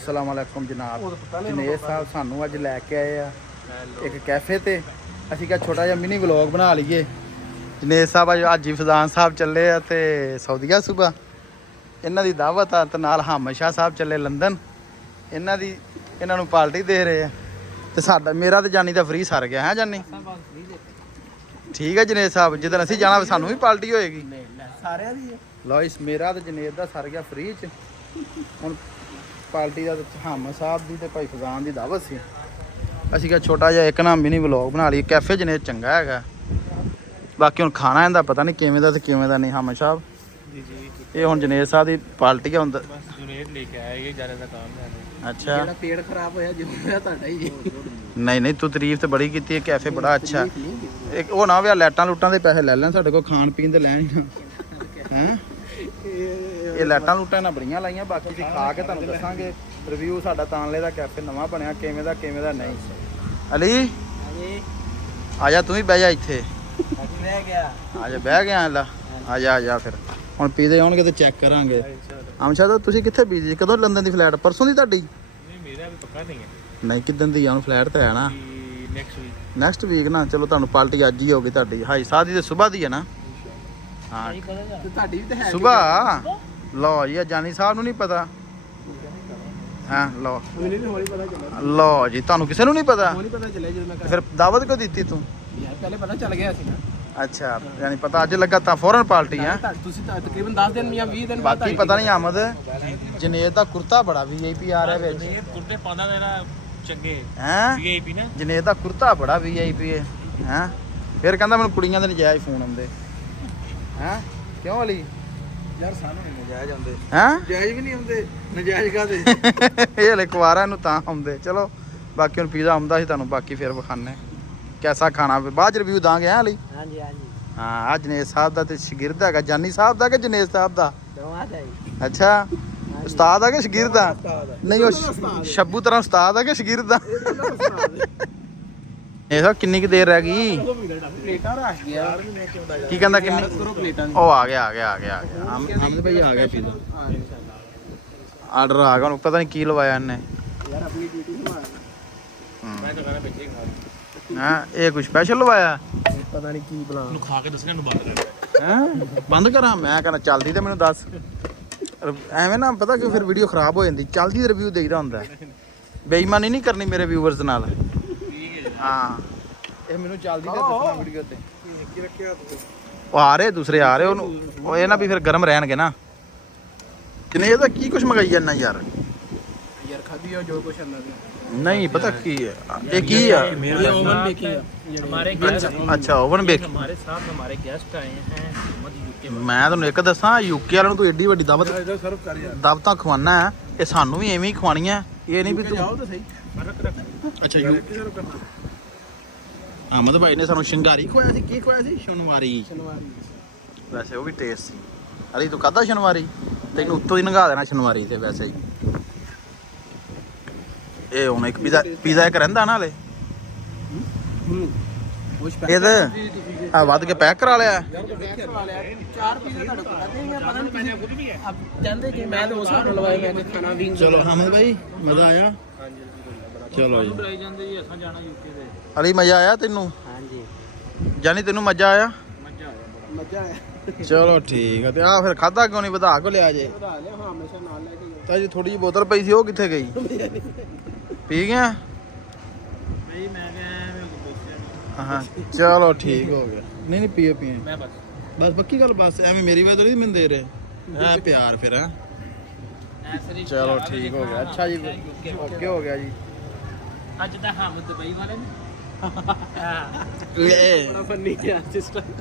अस्सलामुअलैकुम जनाब। जनेद साहब सानू अज लैके आए आ एक कैफे ते असीं क्या छोटा जिहा मिनी व्लॉग बना लीए। जनेद साहब अज हाजी फजान साहब चले आ ते सऊदीया सूबा इन्हां दी दावत आ ते नाल हामिद शाह साहब चले लंदन इन्हां नूं पार्टी दे रहे आ ते साडा मेरा ते जानी दा फ्री सर गया है जानी। ठीक है जनेद साहब जिदन असीं जाना सानू भी पार्टी होएगी। लो इस मेरा ते जनेद दा सर गया फ्री च हुण पार्टी का हामिद साहब की भाई फजान की दावत सी असीं क्या छोटा जिहा एक ना मिनी व्लॉग बना ली। कैफे जनेद चंगा है बाकी हुण खाना इहदा पता नहीं किवें दा ते किवें दा नहीं। हामिद साहब ये हुण जनेद साहब की पार्टी है। अच्छा पेट खराब होया जो तुहाडा ही नहीं तू तारीफ तो बड़ी की है। कैफे बड़ा अच्छा एक वो ना वे लाइटां लूटां दे पैसे ले लैन साडे कोल खाण पीण दे लैण हैं। ये लाइटां लूटां ना बड़ियां लाइयां बाकी असीं खा के तुहानूं दस्सांगे रिव्यू साडा तानले दा कैफे नवां बनिया किवें दा नहीं। अली आजा तू भी बह जा इत्थे आजा बह गया ला आजा फिर हुण पीजे आउणगे ते चैक करांगे। आमशा तो तुसीं कित्थे बिजी कदों लंदन दी फ्लाइट परसों दी तुहाडी नहीं किदन दी आउण फ्लाइट तो है ना नैक्सट वीक ना। चलो तुहानूं पार्टी अज ही होगी तुहाडी हाई साह दी ते सुबह दी है ना। हाँ सुबह लो जी जानी साहब नूं नहीं पता हाँ लो जी तुहानूं किसे नूं नहीं पता फिर दावत क्यों दी तू पहले पता चल गया सी ना। अच्छा यानी पता अज लगा ता फौरन पार्टी है तकरीबन 10 दिन या 20 दिन बाकी पता नहीं। आमद जनेद दा कुर्ता बड़ा वीआईपी आ रहा है कुर्ते पाना मेरा चंगे हैं वीआईपी ना जनेद दा कुर्ता बड़ा वीआईपी है हैं। फिर कहंदा मैनूं कुड़ियां दे नजायज़ फोन आउंदे हैं क्यों अली यार सानू नहीं नजायज आंदे हैं जायज भी नहीं आंदे नजायज कादे ये हले कुआरा नूं तां आउंदे। चलो बाकी हुण पिज़्ज़ा आउंदा सी तुहानूं बाकी फिर विखाने कैसा खाना बाद रिव्यू दांगे हैं अली। हां जी हाँ जनेद साहब का तो शगिरद है जानी साहब का कि जनेद साहब का। अच्छा उस्ताद है कि शगिरद नहीं वो शब्बू तरह उस्ताद है कि शगिरद ये किन्नी देर रह गई की कहंदा किन्नी ओ आ गया हम भाई आ गया पिज़्ज़ा आर्डर आ गया पता नहीं की लवाया इन्हें हाँ ये कुछ स्पैशल लवाया पता नहीं की बना खा के दसने बंद कर बंद करा मैं कहना चलदी तो मैनू दस एवें ना पता क्यों फिर वीडियो खराब हो जाती चलदी रिव्यू देईदा हुंदा बेईमानी नहीं करनी मेरे व्यूअर्स नाल। हाँ ये मैनू चलदी ते दसना वीडियो ते की रखिया ओ आ रहे दूसरे आ रहे ओनू ये ना भी फिर गर्म रहणगे ना। किने ਇਹਦਾ ਕੀ ਕੁਝ ਮੰਗਾਈ ਜਾਂਦਾ ਯਾਰ खादी हो जो कुछ अंदर नहीं पता की है ये की है ओवन बेकिंग है हमारे गेस्ट अच्छा ओवन बेक हमारे साथ हमारे गेस्ट आए हैं यूके मैं ਤੁਹਾਨੂੰ ਇੱਕ ਦੱਸਾਂ यूके ਵਾਲਿਆਂ ਨੂੰ ਤੂੰ ਏਡੀ ਵੱਡੀ ਦਾਵਤ सर्व कर यार ਦਾਵਤਾਂ ਖਵਾਨਾ ਹੈ ਇਹ ਸਾਨੂੰ ਵੀ ਐਵੇਂ ਹੀ ਖਵਾਣੀਆਂ ਇਹ ਨਹੀਂ ਵੀ ਤੂੰ जाओ तो सही रख ਅੱਛਾ सर्व करना ਅਹਿਮਦ ਭਾਈ ਨੇ ਸਾਨੂੰ ਸ਼ਿੰਗਾਰੀ ਖਵਾਇਆ ਸੀ ਕੀ ਖਵਾਇਆ ਸੀ ਸ਼ਨਵਾਰੀ शनिवारी ਵੈਸੇ ਉਹ ਵੀ ਟੇਸਟ ਸੀ ਅਰੇ ਤੂੰ ਖਾਧਾ ਸ਼ਨਵਾਰੀ ਤੈਨੂੰ ਉੱਤੋਂ ਹੀ ਨੰਗਾ ਦੇਣਾ ਸ਼ਨਵਾਰੀ ਤੇ ਵੈਸੇ ਹੀ ਇਹ ਹੁਣ ਇੱਕ ਪੀਜ਼ਾ ਇੱਕ ਰਹਿੰਦਾ ਨਾ ਹਲੇ ਇਹਦੇ ਆ ਵੱਧ ਕੇ ਪੈਕ ਕਰਾ ਲਿਆ चार पीस ਤੁਹਾਡੇ ਕੋਲ ਆਦੇ ਮੈਂ ਪਤਾ ਨਹੀਂ ਮੈਨੇ ਖੁਦ ਵੀ ਹੈ ਆਪ ਕਹਿੰਦੇ ਕਿ ਮੈਂ ਤਾਂ ਉਸ ਹਾਲ ਲਵਾਇਆ ਮੈਂ ਖਾਣਾ ਵਿੰਗ ਚਲੋ ਹਮਦ ਭਾਈ ਮਜ਼ਾ ਆਇਆ ਹਾਂਜੀ ਚਲੋ ਜੀ ਬੁਲਾਈ ਜਾਂਦੇ ਜੀ ਅਸਾਂ ਜਾਣਾ ਯੂਕੇ ਦੇ ਅਲੀ ਮਜ਼ਾ ਆਇਆ ਤੈਨੂੰ ਹਾਂਜੀ ਜਾਨੀ ਤੈਨੂੰ ਮਜ਼ਾ ਆਇਆ ਮਜ਼ਾ ਆਇਆ ਚਲੋ ਠੀਕ ਆ ਤੇ ਆ ਫਿਰ ਖਾਦਾ ਕਿਉਂ ਨਹੀਂ ਵਧਾ ਕੇ ਲਿਆ ਜੇ ਵਧਾ ਲਿਆ ਹਾਂ ਹਮੇਸ਼ਾ ਨਾਲ ਲੈ ਕੇ ਤਾਂ ਜੀ ਥੋੜੀ ਜਿਹੀ ਬੋਤਲ ਪਈ ਸੀ ਉਹ ਕਿੱਥੇ ਗਈ ਪੀ ਗਿਆ ਨਹੀਂ ਮੈਂ ਕਿਹਾ ਹਾਂ ਚਲੋ ਠੀਕ ਹੋ ਗਿਆ ਨਹੀਂ ਪੀਓ ਮੈਂ ਬਸ ਪੱਕੀ ਗੱਲ ਬਸ ਐਵੇਂ ਮੇਰੀ ਵਜ੍ਹਾ ਨਹੀਂ ਮੈਨੂੰ ਦੇ ਰਹੇ ਐ ਪਿਆਰ ਫਿਰ ਹੈ ਚਲੋ ਠੀਕ ਹੋ ਗਿਆ ਅੱਛਾ ਜੀ ਓਕੇ ਹੋ ਗਿਆ ਜੀ ਅੱਜ ਤਾਂ ਹਮ ਦੁਬਈ ਵਾਲੇ ਨੇ ਇਹ ਬੜਾ ਫੰਨੀ ਹੈ ਸਿਸਟਮ